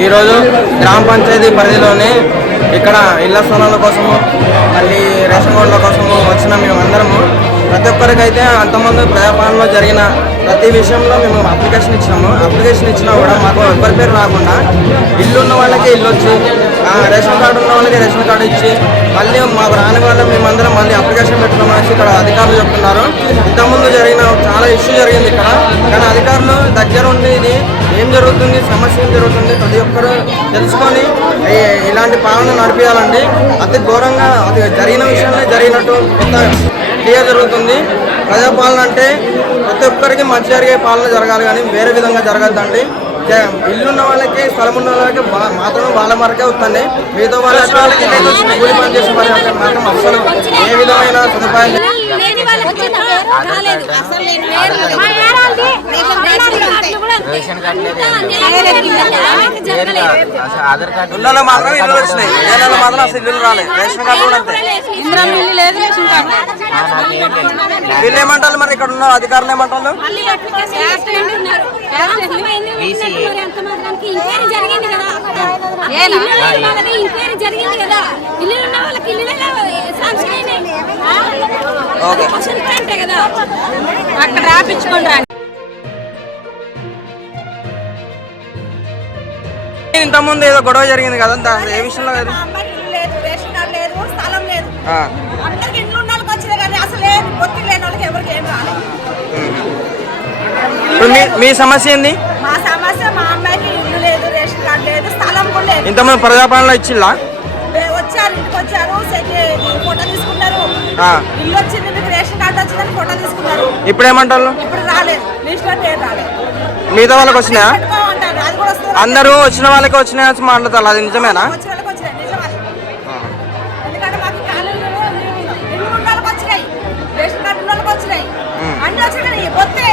ఈరోజు గ్రామ పంచాయతీ పరిధిలోనే ఇక్కడ ఇళ్ళ స్థలాల కోసము మళ్ళీ రేషన్ కార్డుల కోసము వచ్చిన మేము అందరము ప్రతి ఒక్కరికైతే అంతమంది ప్రజాపాలనలో జరిగిన ప్రతి విషయంలో మేము అప్లికేషన్ ఇచ్చినాము. అప్లికేషన్ ఇచ్చినా కూడా మాకు ఎవరి పేరు రాకుండా ఇల్లు ఉన్న వాళ్ళకి ఇల్లు వచ్చి ఆ, రేషన్ కార్డు ఉన్న వాళ్ళకి రేషన్ కార్డు ఇచ్చి మళ్ళీ మాకు రాని వాళ్ళం మేమందరం మళ్ళీ అప్లికేషన్ పెట్టుకోమనేసి ఇక్కడ అధికారులు చెప్తున్నారు. ఇంతకుముందు జరిగిన చాలా ఇష్యూ జరిగింది ఇక్కడ. కానీ అధికారులు దగ్గర ఉండి ఇది ఏం జరుగుతుంది సమస్య ఏం జరుగుతుంది ప్రతి ఒక్కరు తెలుసుకొని ఇలాంటి పాలన నడిపించాలండి అతి ఘోరంగా అది జరిగిన విషయంలో జరిగినట్టు కొత్త క్లియర్ జరుగుతుంది. ప్రజాపాలన అంటే ప్రతి ఒక్కరికి మంచి జరిగే పాలన జరగాలి కానీ వేరే విధంగా జరగద్దండి. ఇల్లున్న వాళ్ళకి స్థలం ఉన్న వాళ్ళకి మాత్రమే వాళ్ళ వరకే వస్తుంది. మిగతా వాళ్ళకి వాళ్ళకి కూలి పని చేసే వాళ్ళకి మాత్రం అసలు ఏ విధమైన సదుపాయం. లేని వాళ్ళకి రాలేదు. అసలు లేని మా ఏడాది రేషన్ కార్డులు కూడా రేషన్ కార్డు లేదు, ఏం లేదు. జరగలేదు. జరగలేదు అసలు ఆధార్ కార్డు ఇళ్ళలో మాత్రం ఇల్లు వచ్చినాయి. ఇళ్ళలో మాత్రం అసలు ఇల్లు రాలేదు. రేషన్ కార్డు కూడా అంతే. ఇంద్రం ఇల్లు లేదు రేషన్ కార్డు. వీళ్ళు ఏమంటారు మరి ఇక్కడ ఉన్న అధికారులు ఏమంటారు? ఎంక్వైరీ జరిగింది కదా. ఎంక్వైరీ జరిగింది కదా. ఇల్లు కదా అక్కడ రాపించుకోండి ఇంతకుముందు ఏదో గొడవ జరిగింది కదా దాని ఏ విషయంలో లేదు మీ సమస్య ఏంది? మా సమస్య మా అమ్మాయికి ఇల్లు లేదు రేషన్ కార్డు లేదు స్థలం కూడా లేదు. ఇంతకుముందు ప్రజాపాలనలో ఇచ్చిల్లా? వే- వచ్చారు ఇంటికి వచ్చారు ఫోటో తీసుకున్నారు. ఆ. ఇల్లు వచ్చింది మీకు రేషన్ కార్డు వచ్చిందని ఫోటో తీసుకున్నారు. ఇప్పుడు ఏమంటారు ఇప్పుడు రాలేదు. లిస్ట్లో పేరు రాలేదు. మిగతా వాళ్ళకి వస్తుంది. అందరూ వచ్చిన వాళ్ళకి వచ్చినాయని మాట్లాడతారు. అది నిజమేనా? వచ్చిన వచ్చినాయి. వచ్చినాయి? వాళ్ళకి అన్ని వచ్చినాయి కానీ పొత్తే